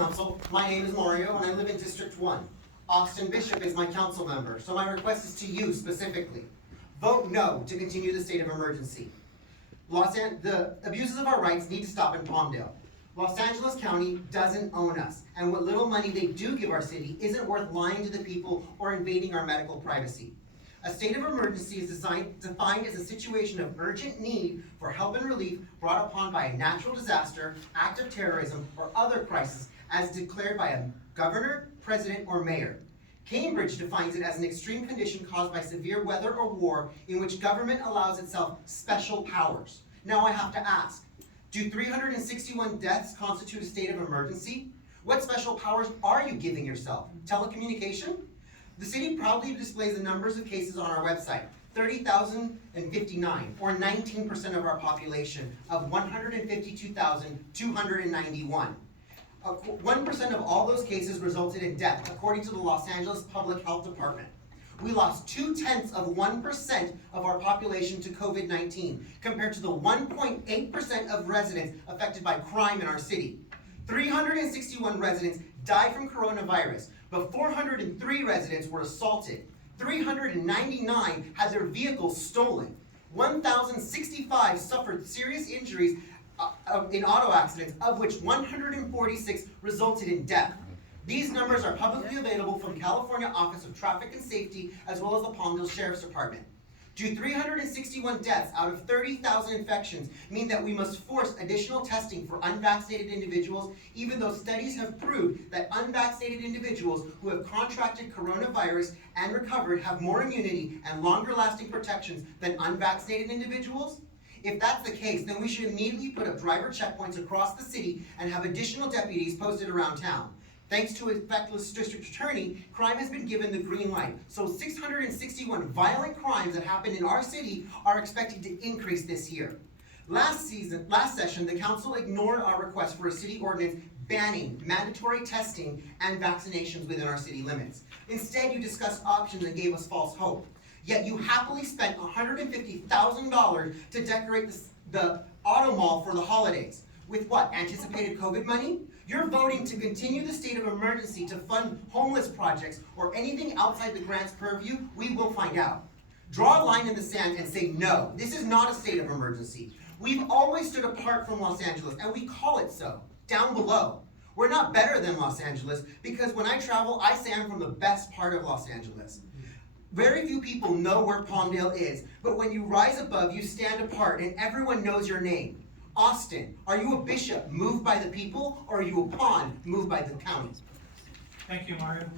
Council. My name is Mario and I live in District 1. Austin Bishop is my council member, so my request is to you specifically. Vote no to continue the state of emergency. The abuses of our rights need to stop in Palmdale. Los Angeles County doesn't own us, and what little money they do give our city isn't worth lying to the people or invading our medical privacy. A state of emergency is defined as a situation of urgent need for help and relief brought upon by a natural disaster, act of terrorism, or other crisis as declared by a governor, president, or mayor. Cambridge defines it as an extreme condition caused by severe weather or war in which government allows itself special powers. Now I have to ask, do 361 deaths constitute a state of emergency? What special powers are you giving yourself? Telecommunication? The city proudly displays the numbers of cases on our website, 30,059, or 19% of our population of 152,291. 1% of all those cases resulted in death, according to the Los Angeles Public Health Department. We lost 0.2% of our population to COVID-19, compared to the 1.8% of residents affected by crime in our city. 361 residents died from coronavirus, but 403 residents were assaulted. 399 had their vehicles stolen. 1,065 suffered serious injuries in auto accidents, of which 146 resulted in death. These numbers are publicly available from California Office of Traffic and Safety, as well as the Palmdale Sheriff's Department. Do 361 deaths out of 30,000 infections mean that we must force additional testing for unvaccinated individuals, even though studies have proved that unvaccinated individuals who have contracted coronavirus and recovered have more immunity and longer lasting protections than unvaccinated individuals? If that's the case, then we should immediately put up driver checkpoints across the city and have additional deputies posted around town. Thanks to a feckless district attorney, crime has been given the green light, so 661 violent crimes that happened in our city are expected to increase this year. Last session, the council ignored our request for a city ordinance banning mandatory testing and vaccinations within our city limits. Instead, you discussed options and gave us false hope. Yet you happily spent $150,000 to decorate the auto mall for the holidays. With what, anticipated COVID money? You're voting to continue the state of emergency to fund homeless projects or anything outside the grant's purview. We will find out. Draw a line in the sand and say no, this is not a state of emergency. We've always stood apart from Los Angeles, and we call it so, down below. We're not better than Los Angeles because when I travel, I say I'm from the best part of Los Angeles. Very few people know where Palmdale is, but when you rise above, you stand apart and everyone knows your name. Austin, are you a bishop moved by the people, or are you a pawn moved by the county? Thank you, Mario.